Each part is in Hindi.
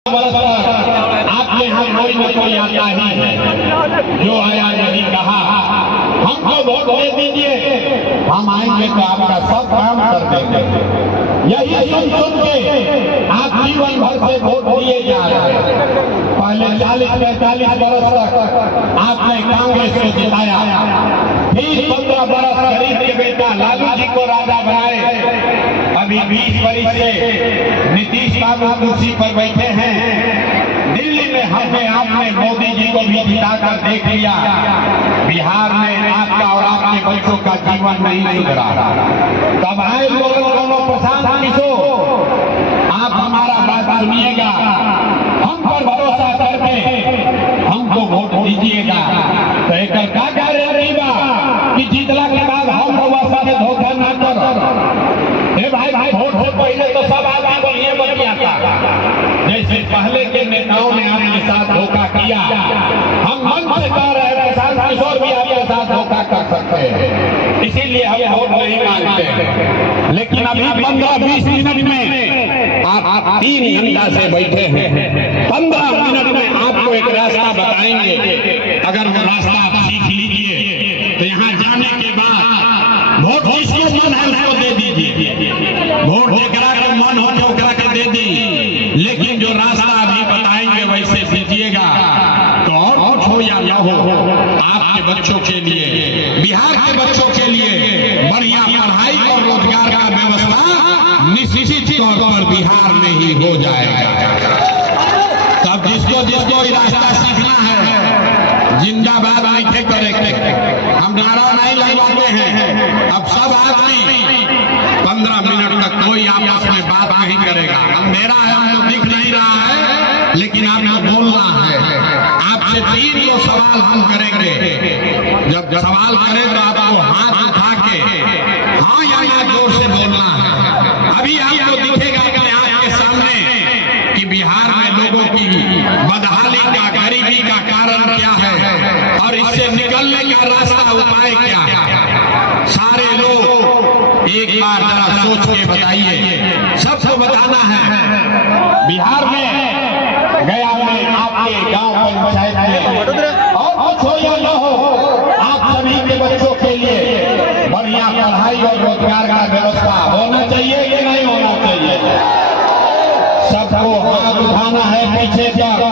आपके यहाँ कोई न कोई आता ही है जो आया नहीं कहा हमको वोट दे दीजिए, हम आएंगे तो आपका सब काम कर देंगे। यही सुन के आप जीवन भर से वोट दिए जा रहे हैं। पहले 40-45 बरस तक आपने कांग्रेस को जिताया, फिर 15 बरस गरीब के बेटा लालू जी को राजा बनाए। अभी 20 बरस से नीतीश बाबू कुर्सी पर बैठे हैं। दिल्ली में हमने आपने मोदी जी को भी जिताकर देख लिया। बिहार में आपका और आपके बच्चों का जीवन नहीं सुधरा। तब आए दोनों प्रशांत किशोर, आप हमारा बात सुनिएगा, हम पर भरोसा करके हमको वोट दीजिएगा। तो एक का गारंटी बा कि जीतला के बाद हम साथ धोखा न करो। भाई वोट से पहले तो सब आदमी को ये बतिया था, जैसे पहले के नेताओं ने आपके साथ धोखा किया। हम मन से कह रहे हैं प्रशांत किशोर भी आपके साथ धोखा कर सकते हैं, इसीलिए हम वोट नहीं मांगते। लेकिन अभी 15-20 मिनट में आप 3 घंटा से बैठे हैं। 15 मिनट में आपको एक रास्ता बताएंगे। अगर वो रास्ता आप सीख लीजिए तो यहाँ जाने के बाद वोट जिसको मन है उसको दे दीजिए। वोट जेकरा के मन हो ओकरा के दे दी, लेकिन जो रास्ता अभी बताएंगे वैसे दीजिएगा। तो और कुछ हो या न हो, आपके बच्चों के लिए, बिहार के बच्चों के लिए बढ़िया पढ़ाई और रोजगार का व्यवस्था निश्चित तौर पर बिहार में ही हो जाएगा। तब जिसको रास्ता सीखना है, जिंदाबाद नहीं करेंगे, हम नारा नहीं लगवाते हैं। अब सब आदमी 15 मिनट तक कोई आपस में बात नहीं करेगा। अंधेरा है, हमको दिख नहीं रहा है, लेकिन आपको बोलना है। आपसे 3 सवाल हम करेंगे। जब सवाल करें तो आपको हाथ उठा के हाँ या ना जोर से बोलना है। अभी आपको दिखेगा अपने आंख के सामने कि बिहार में लोगों की बदहाली का, गरीबी का कारण क्या है और इससे निकलने का रास्ता, उपाय क्या है। सारे लोग एक बार जरा सोच के बताइए, सबको बताना है। बिहार में गया में आपके गांव पंचायत में और कुछ हो या न हो, आप सभी के बच्चों के लिए बढ़िया पढ़ाई और रोजगार का व्यवस्था होना चाहिए कि नहीं होना चाहिए। सबको हाथ उठाना है, पीछे तक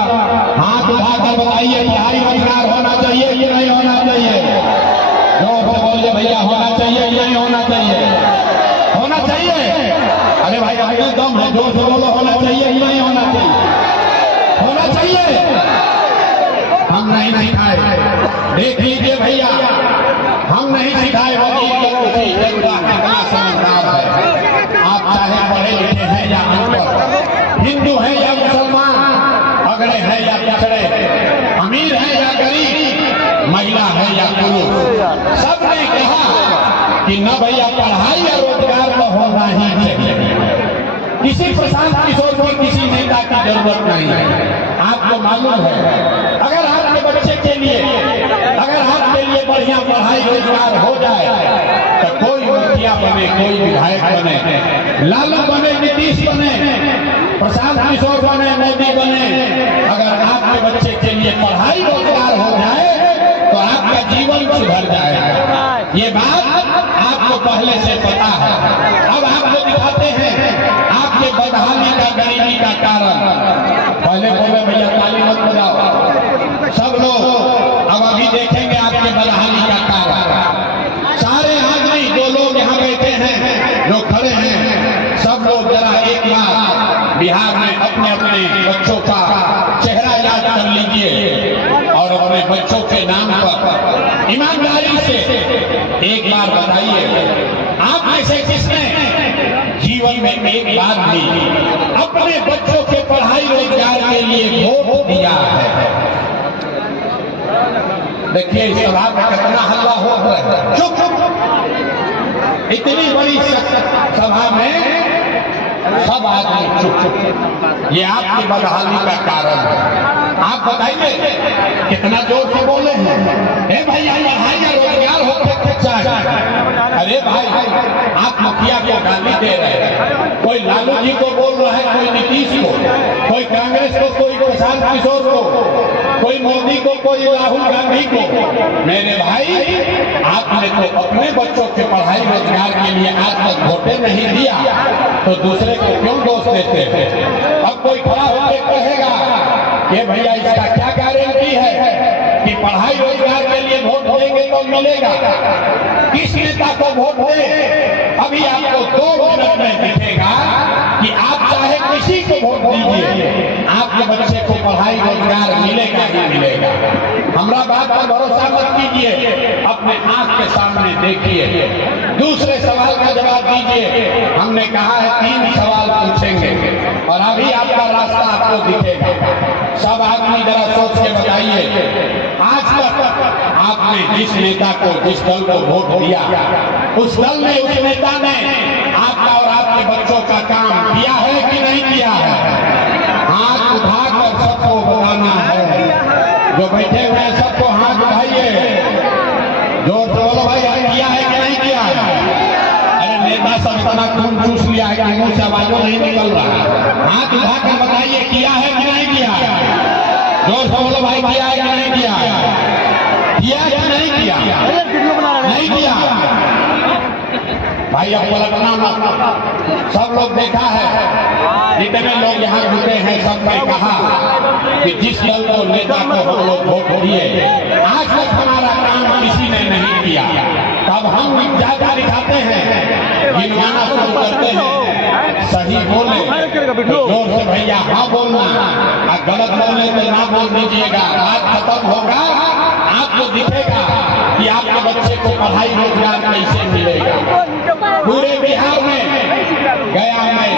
हाथ उठाकर बताइए पढ़ाई रोजगार होना चाहिए कि नहीं होना चाहिए। जोर से बोलिए भैया, होना चाहिए कि नहीं होना चाहिए। होना चाहिए। अरे भाई आगे दम है, जोर से बोलो, होना चाहिए कि नहीं होना चाहिए। होना चाहिए। हम नहीं सिखाए, देख लीजिए भैया, हम नहीं सिखाए। कितना समझदार है। आप चाहे पढ़े लिखे हैं या अनपढ़, हिंदू है या मुसलमान, अगड़े है या पिछड़े, अमीर है या गरीब, महिला है या पुरुष, सबने कहा कि न भैया पढ़ाई या रोजगार तो होना ही चाहिए। किसी प्रशांत किशोर को किसी नेता की जरूरत नहीं है। आपको मालूम है, अगर आपके बच्चे के लिए, अगर आपके लिए बढ़िया पढ़ाई रोजगार हो जाए तो कोई मुखिया बने, कोई विधायक बने, लालू बने, नीतीश बने, प्रशांत किशोर बने, मोदी बने, अगर आपके बच्चे के लिए पढ़ाई रोजगार हो जाए तो आपका जीवन सुधर जाएगा। ये बात आपको पहले से पता है। अब आपको दिखाते हैं आपके बदहाली का, गरीबी का कारण। पहले बोले भैया ताली मत बजाओ, सब लोग अब अभी देखेंगे आपके बदहाली का कारण। सारे आदमी जो लोग यहाँ बैठे हैं, जो खड़े हैं, सब लोग जरा एक बार बिहार में अपने अपने बच्चों का चेहरा याद कर लीजिए और अपने बच्चों के नाम पर ईमानदारी से एक बार बताइए, आप में से किसने जीवन में एक बार भी अपने बच्चों के पढ़ाई रोजगार के लिए वोट दिया है। देखिए इस सभा में कितना हल्ला हो रहा है। चुप चुप, इतनी बड़ी सभा में सब आदमी चुप चुप। ये आपकी बदहाली का कारण है। आप बताइए कितना जोर से बोले हैं। भैया पढ़ाई या रोजगार हो बच्चा है। अरे भाई आप मुखिया को गाली दे रहे हैं, कोई लालू जी को बोल रहा है, कोई नीतीश को, कोई कांग्रेस को, कोई प्रशांत किशोर को, कोई मोदी को, कोई राहुल गांधी को। मेरे भाई आपने तो अपने बच्चों के पढ़ाई रोजगार के लिए आज तक वोटे नहीं दिया, तो दूसरे को क्यों दोष देते हैं? अब कोई खड़ा होकर कहेगा कि भैया इसका क्या गारंटी है कि पढ़ाई रोजगार के लिए वोट देंगे तो मिलेगा? किस नेता को वोट दे? अभी आपको 2 मिनट में दिखेगा कि आप चाहे किसी को वोट दीजिए, आपके बच्चे को पढ़ाई रोजगार मिलेगा ही मिलेगा। हमारा बात पर भरोसा मत कीजिए, अपने आंख के सामने देखिए। दूसरे सवाल का जवाब दीजिए। हमने कहा है 3 सवाल पूछेंगे और अभी आपका रास्ता आपको दिखेगा। सब आदमी जरा सोच के बताइए, आज तक आपने जिस नेता को, जिस दल को वोट दिया, उस दल ने, उस नेता ने आपका और आपके बच्चों का काम किया है कि नहीं किया है? हाथ उठाकर सबको बताना है। जो बैठे हुए हैं सबको हाथ उठाइए, जोर से बोलो भाई, किया है कि नहीं किया है? अरे नेता सब इतना खून चूस लिया है कि मुंह से आवाजों नहीं निकल रहा। हाथ उठाकर बताइए, किया है कि नहीं किया? जोर से बोलो भाई, किया है कि नहीं किया? किया कि नहीं किया? नहीं किया भाई। अब पलटना मत। सब लोग देखा है, जितने लोग यहाँ जुटे हैं, सबने कहा कि जिस दल को, नेता को हम लोग वोट दिए, आज तक हमारा काम किसी ने नहीं किया। तब हम ज्यादा दिखाते हैं, गिनवाना शुरू करते हैं। सही बोले तो जोर से भैया हाँ बोलना, और गलत बोले तो ना बोल दीजिएगा। बात खत्म होगा, आपको दिखेगा कि आपके बच्चे को पढ़ाई रोजगार कैसे मिलेगा। पूरे बिहार में, गया में,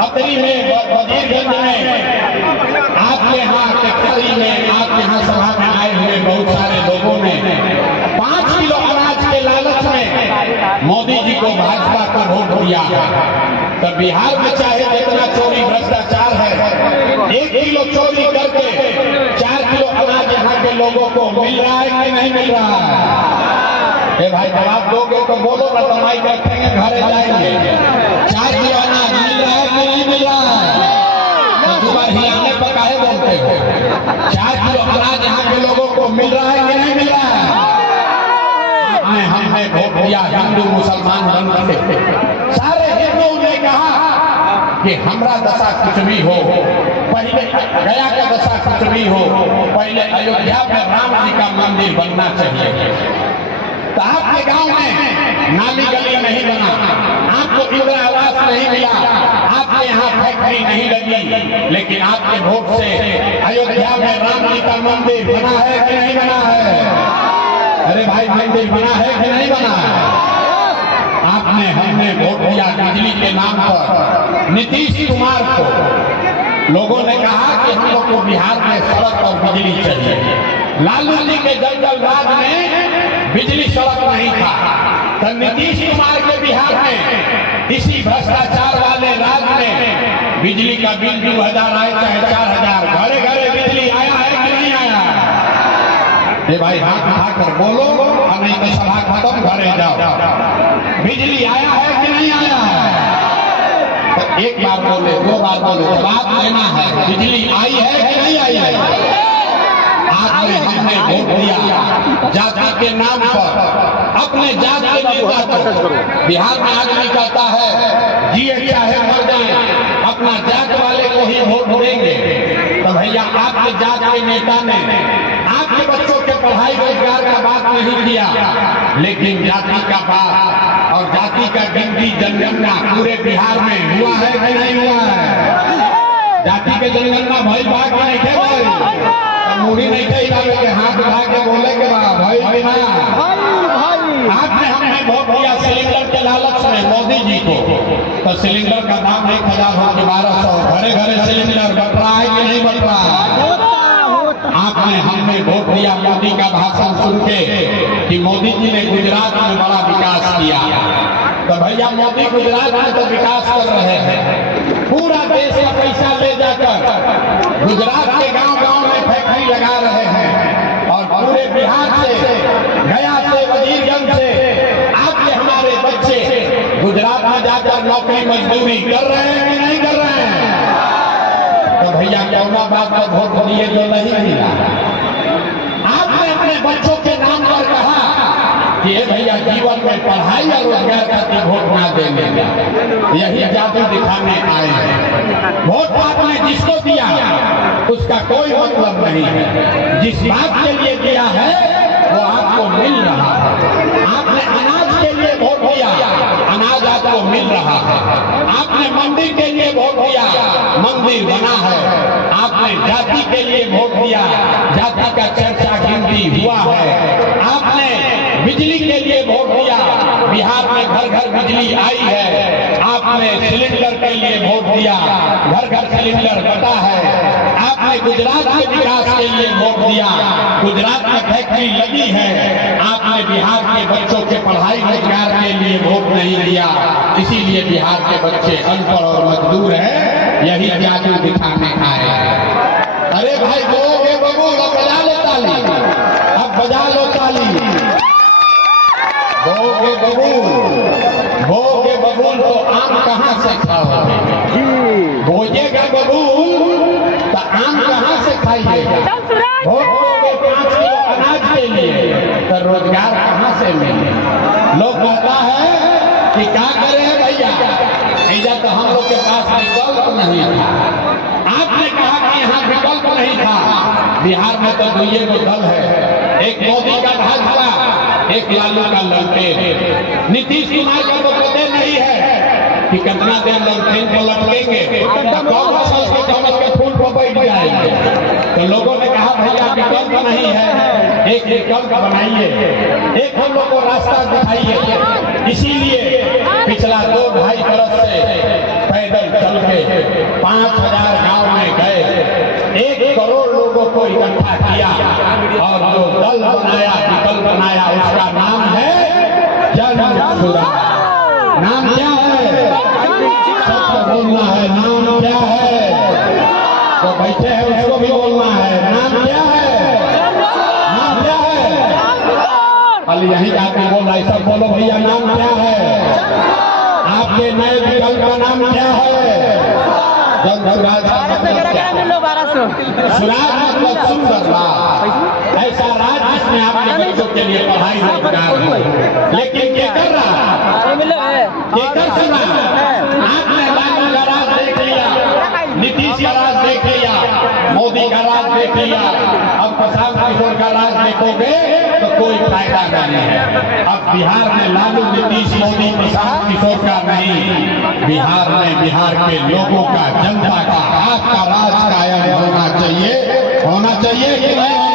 पतरी में, वजीरगंज में, आपके यहाँ टेक्सरी में, आपके यहाँ सभा में आए हुए बहुत सारे लोगों ने 5 किलो अनाज के लालच में मोदी जी को, भाजपा को वोट दिया है। तो बिहार में चाहे जितना चोरी भ्रष्टाचार है, 1 किलो चोरी करके 4 किलो अनाज यहाँ के लोगों को मिल रहा है कि नहीं मिल रहा है? ए भाई जवाब दोगे तो बोलो ना, तो माइक रखेंगे, घरे जाएंगे। 4 किलो अनाज मिल रहा है कि नहीं मिल रहा है? तो दुबार हिलाने पर काहे बोलते हो? 4 किलो अनाज यहाँ के लोगों को मिल रहा है कि नहीं मिल रहा है? हमने वोट दिया, हिंदू मुसलमान बन के सारे हिंदुओं ने कहा कि हमारा दशा कुछ भी हो, पहले गया का दशा कुछ भी हो, पहले अयोध्या में राम जी का मंदिर बनना चाहिए। तो आपके गांव में नाली गली नहीं बना, आपको इंदिरा आवास नहीं मिला, आपके यहाँ फैक्ट्री नहीं लगी, लेकिन आपके वोट से अयोध्या में राम जी का मंदिर बना है कि नहीं बना है? अरे भाई मंदिर बना है कि नहीं बना है? आपने, हमने वोट दिया बिजली के नाम पर नीतीश कुमार को। लोगों ने कहा कि हम लोग को बिहार में सड़क और बिजली चाहिए। लालू जी के जंगल राज में बिजली सड़क नहीं था, तो नीतीश कुमार के बिहार में, इसी भ्रष्टाचार वाले राज में बिजली का बिल 2000 आए चाहे 4000, घरे घरे बिजली आया है कि नहीं आया? ये भाई हाथ उठाकर बोलो, और नहीं तो सभा खत्म, घरे जाओ। बिजली आया है कि नहीं आया है? तो एक बार बोले, 2 बार बोले, जवाब देना है। बिजली आई है कि नहीं आई है? आपने, हमने वोट दिया जाति के नाम पर, अपने जात के नेता को। बिहार में आदमी कहता है जिए चाहे मर जाए, अपना जात वाले को ही वोट देंगे। तो भैया आपके जात के नेता ने आपके बच्चों के पढ़ाई रोजगार का बात नहीं किया, लेकिन जाति का बात और जाति का गिनती जनगणना पूरे बिहार में हुआ है कि नहीं हुआ है? जाति के जनगणना भाई बात नहीं थे, भाई मूड़ी नहीं थे, के हाथ उठा के बोले के भाई बिना आपने, हमने वोट दिया सिलेंडर के लालच में मोदी जी को। तो सिलेंडर का दाम 1000 हो 1200, घरे घरे सिलेंडर बट रहा है कि नहीं बट रहा है? आपने, हमने वोट दिया मोदी का भाषण सुन के कि मोदी जी ने गुजरात में बड़ा विकास किया। तो भैया मोदी गुजरात में तो विकास कर रहे हैं, पूरा देश का पैसा ले जाकर गुजरात के गांव-गांव में फैक्ट्री लगा रहे हैं, और पूरे बिहार से, गया से, वजीरगंज से गुजरात में जाकर नौकरी मजदूरी कर रहे हैं कि नहीं कर रहे हैं? तो भैया कौना बात का वोट दिए जो नहीं मिला? आपने अपने बच्चों के नाम पर कहा कि ये भैया जीवन में पढ़ाई और रोजगार का वोट ना देंगे, यही जादू दिखाने आए हैं। वोट आपने जिसको दिया उसका कोई मतलब नहीं है। जिस बात के लिए दिया है वो आपको मिल रहा है। आपने अनाज के लिए वोट दिया, अनाज आपको मिल रहा है। आपने मंदिर के लिए वोट दिया, मंदिर बना है। आपने जाति के लिए वोट दिया, जाति का चर्चा गिनती हुआ है। आपने बिजली के लिए वोट दिया, बिहार में घर घर बिजली आई है। आपने सिलेंडर के लिए वोट दिया, घर घर सिलेंडर बटा है। आपने गुजरात के विकास के लिए वोट दिया, गुजरात में फैक्ट्री लगी है। आपने बिहार के बच्चों के पढ़ाई रोजगार के लिए वोट नहीं दिया, इसीलिए बिहार के बच्चे अनपढ़ और मजदूर हैं। यही जादू दिखाने आए हैं। अरे भाई बोगे बबूल, अब बजा लो ताली, अब बजा लो ताली। बोगे बबूल तो आम कहाँ से खाओगे? बोझेगा बबूल तो आम कहाँ से खाइएगा? भोगे 5 किलो अनाज के लिए तो रोजगार कहाँ से मिले? लोग कहता है कि क्या करे भैया, ऐसा तो हम लोग के पास विकल्प नहीं था। आपने कहा कि यहाँ विकल्प नहीं था। बिहार में तो 2 दल है, एक मोदी का भाजपा, एक लालू का ललटेन। नीतीश कुमार का तो पता नहीं है कि कितना देर ललटेन को लटकेंगे, कांग्रेस के कमल के फूल पर बैठ जाएंगे। तो लोगों ने कहा भैया विकल्प नहीं है, एक विकल्प बनाइए, एक हम लोग को रास्ता दिखाइए। इसीलिए पिछला 2-2.5 बरस से पैदल चल के 5000 गांव में गए, 1 करोड़ लोगों को इकट्ठा किया और जो दल बनाया, विकल्प बनाया, उसका नाम है जन सुराज। नाम क्या है? सबको बोलना है, नाम क्या है? तो बैठे हैं उसको भी बोलना है, नाम क्या है? नाम क्या है? खाली यही आके बोल रहा है, सब बोलो भैया नाम क्या है? आपके नए विकल्प का नाम क्या है? जन सुराज का मतलब क्या है? सुराज मतलब सुंदर राज, ऐसा राज जिसमें आपके बच्चों के लिए पढ़ाई रोजगार हो। लेकिन क्या कर रहा केकर सुना? आपने लालू का राज देख लिया, नीतीश का राज देख लिया, मोदी का राज देख लिया। अब प्रशांत किशोर का राज देखोगे तो कोई फायदा नहीं है। अब बिहार में लालू, नीतीश, मोदी, प्रशांत किशोर का नहीं, बिहार में बिहार के लोगों का, जनता का, आपका राज कायम होना चाहिए कि नहीं?